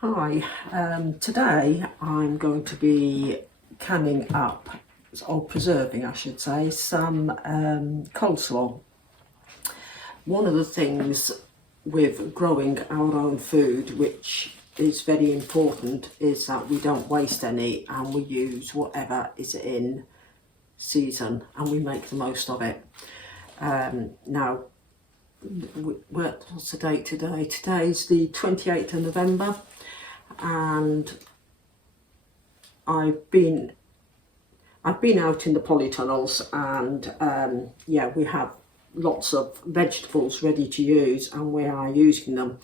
Hi, today I'm going to be canning up, or preserving I should say, some coleslaw. One of the things with growing our own food, which is very important, is that we don't waste any and we use whatever is in season and we make the most of it. Now, what's the date today? Today's the 28th of November. And I've been out in the polytunnels, and yeah, we have lots of vegetables ready to use, and we are using them.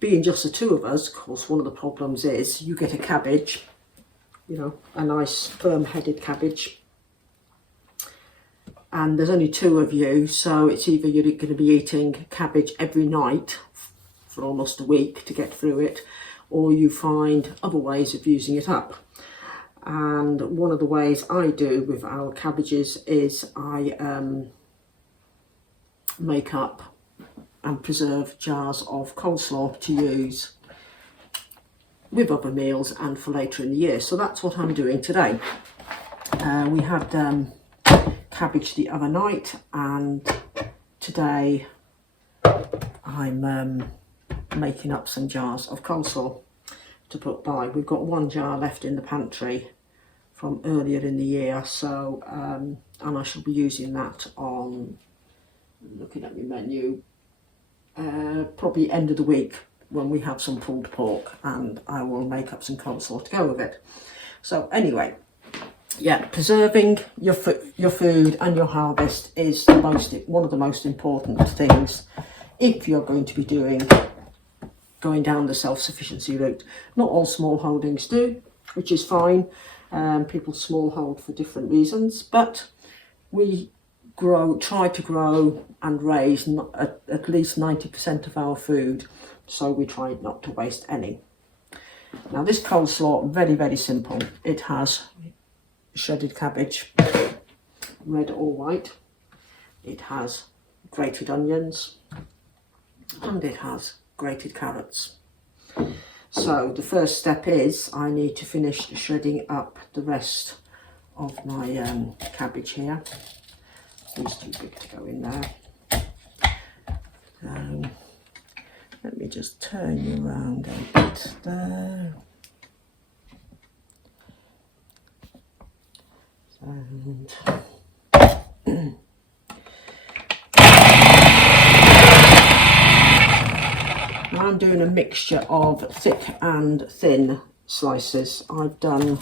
Being just the two of us, of course, one of the problems is you get a cabbage, a nice firm-headed cabbage, and there's only two of you, so it's either you're going to be eating cabbage every night for almost a week to get through it, or you find other ways of using it up. And one of the ways I do with our cabbages is I make up and preserve jars of coleslaw to use with other meals and for later in the year. So that's what I'm doing today. We had cabbage the other night, and today I'm making up some jars of coleslaw to put by. We've got one jar left in the pantry from earlier in the year, so and I shall be using that on, looking at my menu, probably end of the week when we have some pulled pork, and I will make up some coleslaw to go with it. So anyway, yeah, preserving your food and your harvest is one of the most important things if you're going to be going down the self-sufficiency route. Not all small holdings do, which is fine. People small hold for different reasons, but we try to grow and raise at least 90% of our food, so we try not to waste any. Now this coleslaw, very, very simple. It has shredded cabbage, red or white. It has grated onions, and it has grated carrots. So the first step is I need to finish shredding up the rest of my cabbage here. These too big to go in there. Let me just turn you around a bit there. And I'm doing a mixture of thick and thin slices. I've done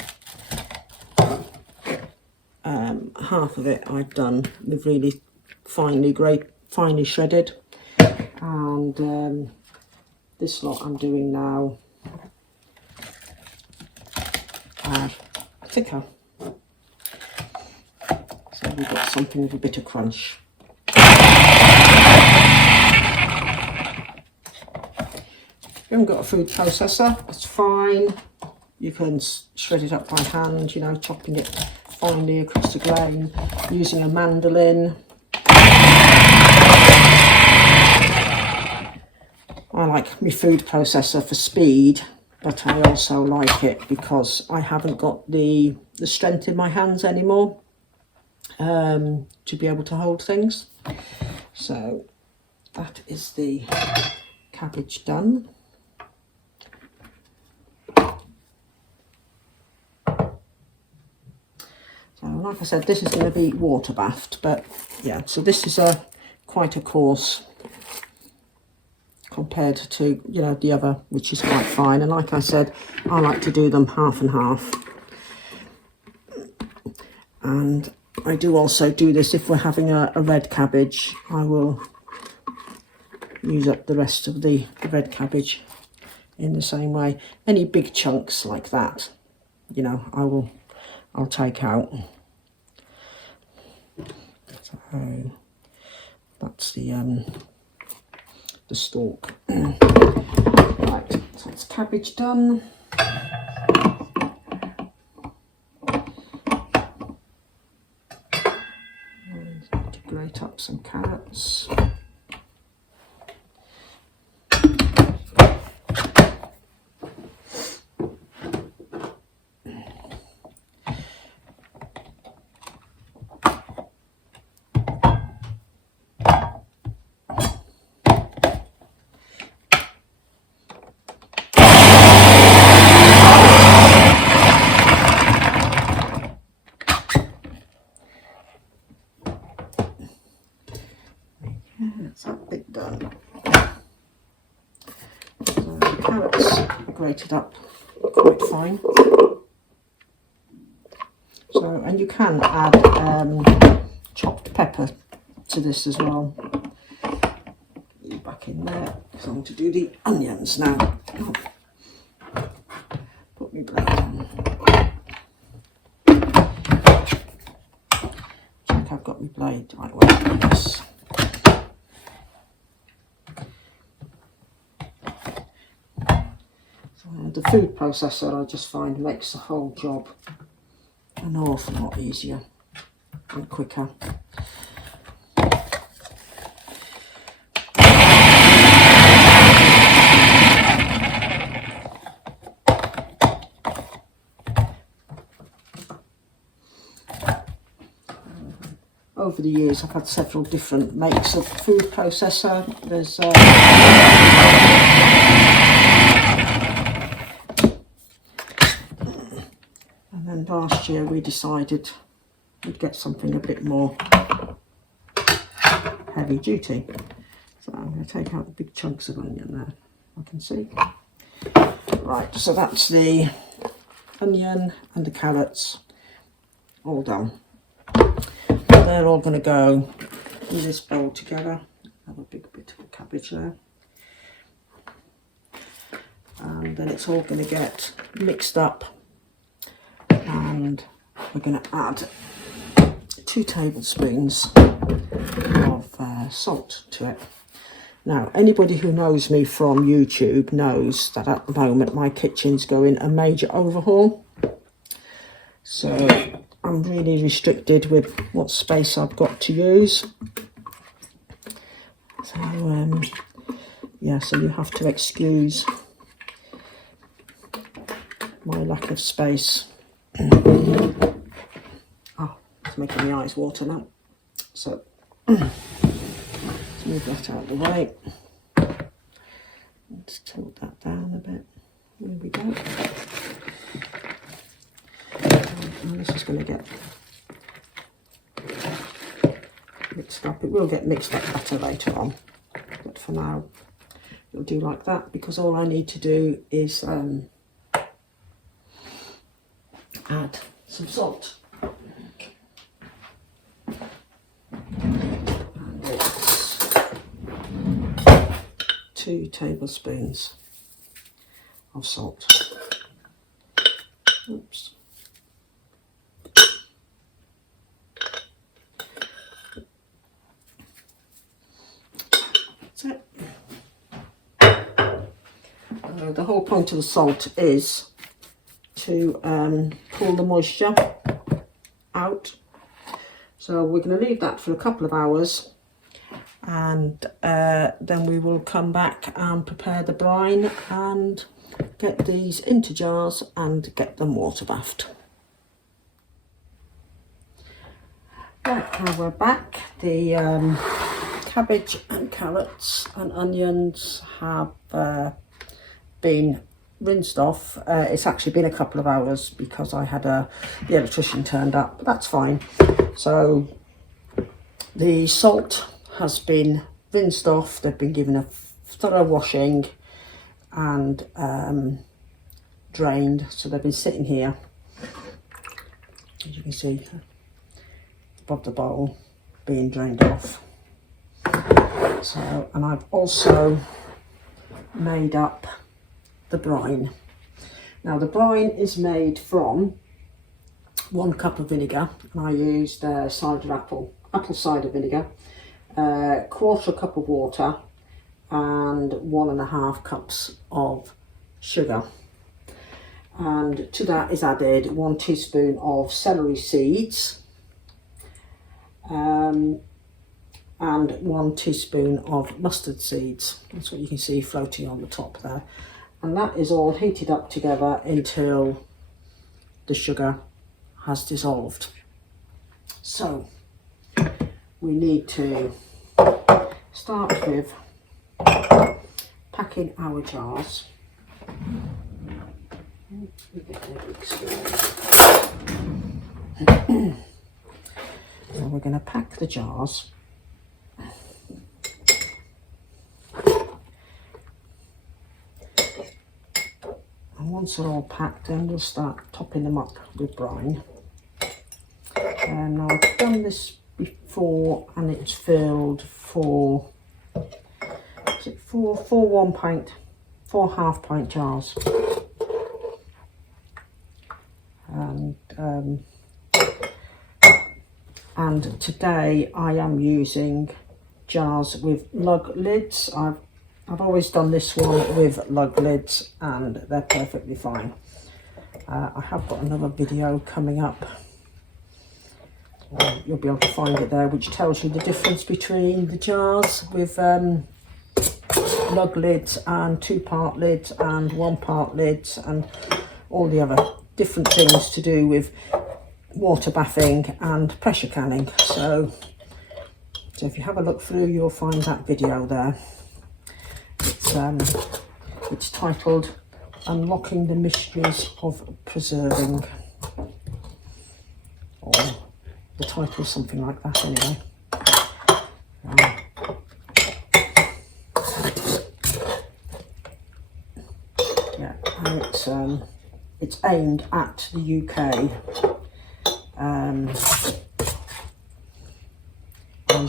half of it I've done with really finely shredded, and this lot I'm doing now thicker, so we've got something with a bit of crunch. If you haven't got a food processor, it's fine. You can shred it up by hand, chopping it finely across the grain, using a mandolin. I like my food processor for speed, but I also like it because I haven't got the strength in my hands anymore to be able to hold things. So that is the cabbage done. So like I said, this is going to be water-bathed, but yeah, so this is quite a course compared to the other, which is quite fine. And like I said, I like to do them half and half. And I do also do this if we're having a red cabbage. I will use up the rest of the red cabbage in the same way. Any big chunks like that, I'll take out. So that's the stalk. Right, so it's cabbage done. And to grate up some carrots. done. So the carrots are grated up quite fine. So, and you can add chopped pepper to this as well. Back in there, so I'm going to do the onions now. Put my blade on. Check I've got my blade the right way. Yes. So the food processor I just find makes the whole job an awful lot easier and quicker. Over the years I've had several different makes of food processor. There's and then last year we decided we'd get something a bit more heavy duty. So I'm going to take out the big chunks of onion there, I can see. Right, so that's the onion and the carrots all done. They're all going to go in this bowl together. Have a big bit of cabbage there. And then it's all going to get mixed up, and we're going to add 2 tablespoons of salt to it. Now, anybody who knows me from YouTube knows that at the moment my kitchen's going a major overhaul. So I'm really restricted with what space I've got to use. So, yeah, so you have to excuse my lack of space. Oh, it's making my eyes water now. So, let's move that out of the way. Let's tilt that down a bit. There we go. And this is going to get mixed up. It will get mixed up better later on, but for now it'll do like that, because all I need to do is add some salt. And it's 2 tablespoons of salt. Oops. The whole point of the salt is to pull the moisture out. So we're going to leave that for a couple of hours, and then we will come back and prepare the brine and get these into jars and get them water bathed. Right, now we're back. The cabbage and carrots and onions have been rinsed off. It's actually been a couple of hours because I had the electrician turned up, but that's fine. So the salt has been rinsed off. They've been given a thorough washing and drained. So they've been sitting here, as you can see, above the bowl, being drained off. So, and I've also made up the brine. Now the brine is made from 1 cup of vinegar, and I used apple cider vinegar, 1/4 cup of water, and 1.5 cups of sugar. And to that is added 1 teaspoon of celery seeds, and 1 teaspoon of mustard seeds. That's what you can see floating on the top there. And that is all heated up together until the sugar has dissolved. So we need to start with packing our jars. So we're going to pack the jars once they're all packed, then we'll start topping them up with brine. And now I've done this before, and it's filled for, is it four 1.5 pint jars. And today I am using jars with lug lids. I've always done this one with lug lids, and they're perfectly fine. I have got another video coming up. You'll be able to find it there, which tells you the difference between the jars with lug lids and 2-part lids and 1-part lids, and all the other different things to do with water bathing and pressure canning. So if you have a look through, you'll find that video there. It's titled Unlocking the Mysteries of Preserving, or the title is something like that anyway. Yeah, and it's aimed at the UK, and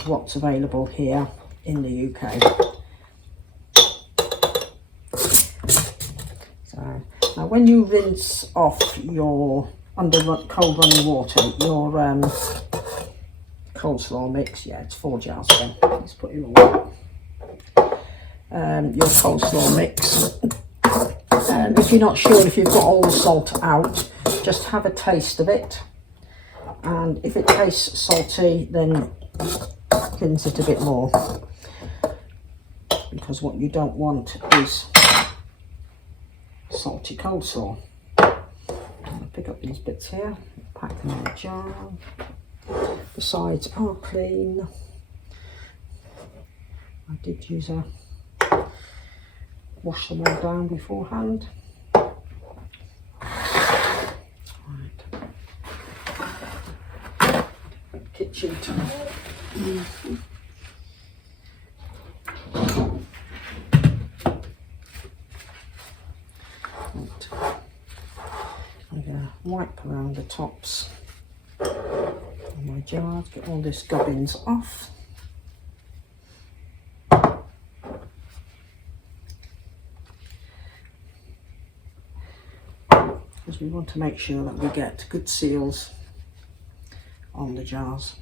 what's available here in the UK. So now, when you rinse off your under cold running water, your coleslaw mix, yeah, it's 4 jars again. Let's put it all. Your coleslaw mix. If you're not sure if you've got all the salt out, just have a taste of it, and if it tastes salty, then rinse it a bit more, because what you don't want is salty coleslaw. I'll pick up these bits here, pack them in a jar. The sides are clean. I did wash them all down beforehand. Right. Kitchen towel. Right. I'm going to wipe around the tops of my jars, get all this gubbins off. Because we want to make sure that we get good seals on the jars.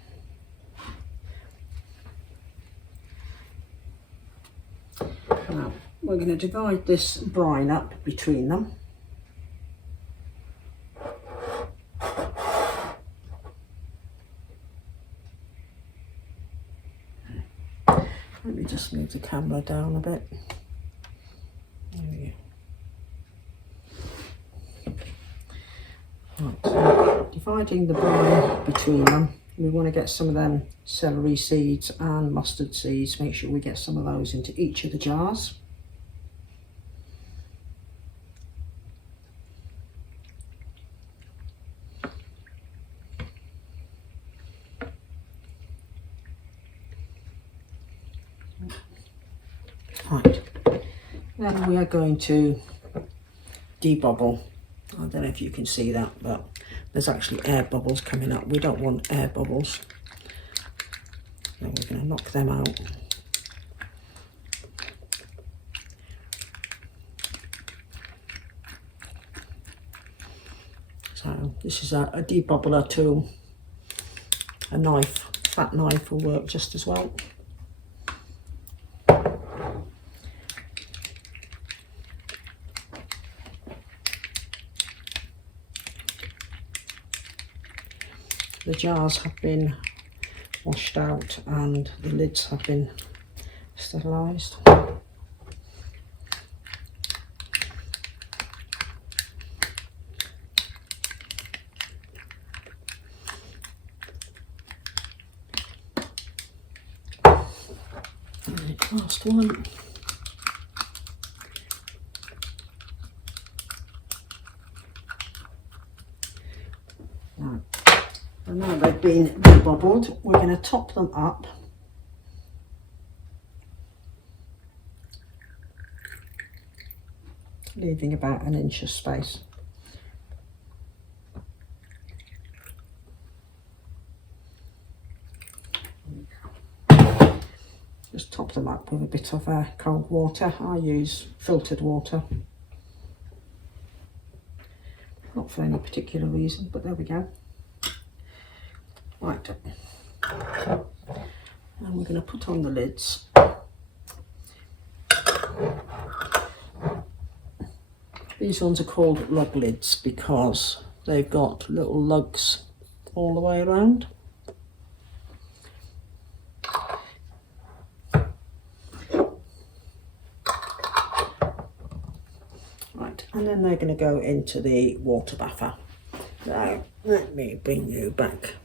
Now we're going to divide this brine up between them. Let me just move the camera down a bit. There we go. Right, so dividing the brine between them, we want to get some of them celery seeds and mustard seeds. Make sure we get some of those into each of the jars. Right, then we are going to debubble. I don't know if you can see that, but there's actually air bubbles coming up. We don't want air bubbles. So we're going to knock them out. So this is a debubbler tool. A knife, flat knife will work just as well. The jars have been washed out and the lids have been sterilised. Last one. Right. And now they've been debubbled, we're going to top them up leaving about an inch of space. Just top them up with a bit of cold water. I use filtered water. Not for any particular reason, but there we go. Right. And we're going to put on the lids. These ones are called lug lids because they've got little lugs all the way around. Right, and then they're going to go into the water buffer. So let me bring you back.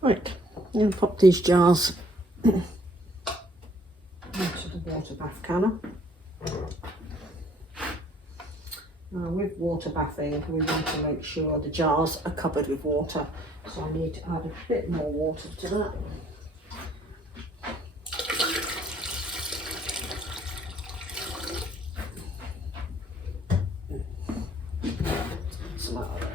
Right, I'm going to pop these jars into the water bath canner. Now with water bathing, we want to make sure the jars are covered with water, so I need to add a bit more water to that. Some out of there.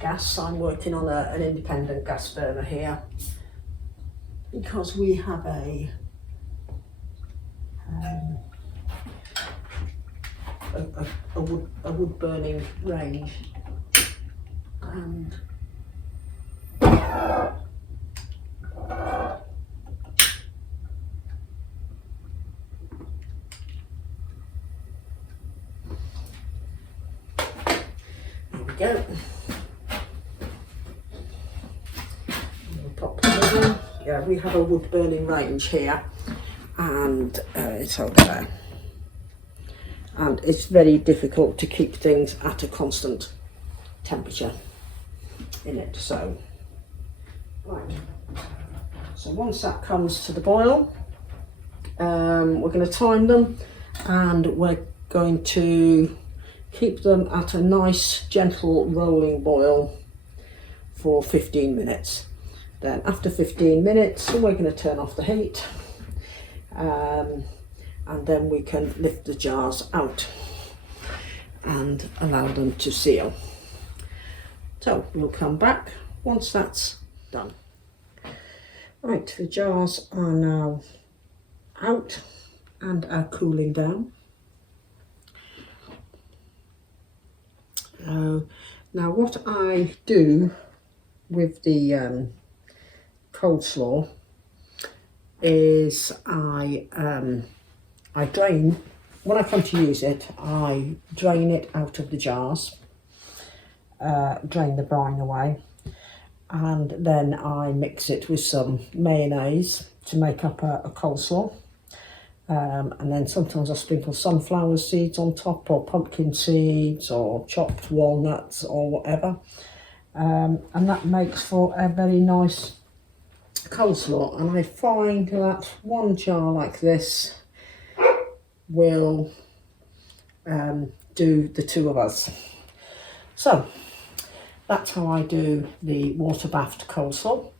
Gas. I'm working on an independent gas burner here because we have a wood burning range, and there we go. Yeah, we have a wood burning range here, and it's over there, and it's very difficult to keep things at a constant temperature in it. So right, so once that comes to the boil, we're going to time them, and we're going to keep them at a nice gentle rolling boil for 15 minutes. Then after 15 minutes, we're going to turn off the heat, and then we can lift the jars out and allow them to seal. So we'll come back once that's done. Right, the jars are now out and are cooling down. Now what I do with the coleslaw is I drain, when I come to use it, I drain it out of the jars, drain the brine away, and then I mix it with some mayonnaise to make up a coleslaw, and then sometimes I sprinkle sunflower seeds on top, or pumpkin seeds, or chopped walnuts, or whatever, and that makes for a very nice coleslaw. And I find that one jar like this will do the two of us. So that's how I do the water bathed coleslaw.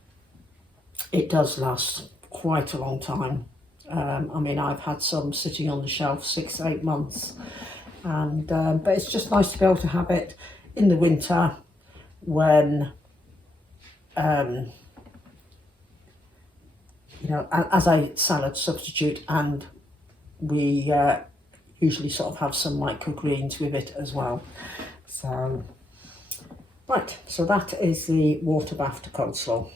It does last quite a long time. I mean, I've had some sitting on the shelf 6-8 months, and but it's just nice to be able to have it in the winter when you know, as a salad substitute, and we usually sort of have some microgreens with it as well. So, right, so that is the water bathed coleslaw.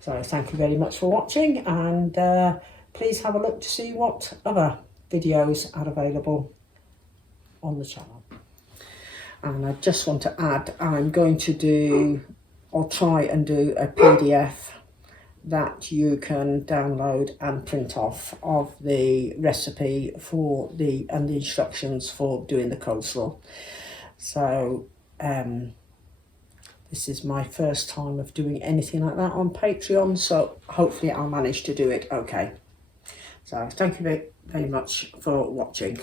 So thank you very much for watching, and please have a look to see what other videos are available on the channel. And I just want to add, I'm going to do, or try and do, a PDF that you can download and print off of the recipe for the instructions for doing the coleslaw. So this is my first time of doing anything like that on Patreon, so hopefully I'll manage to do it okay. So thank you very much for watching.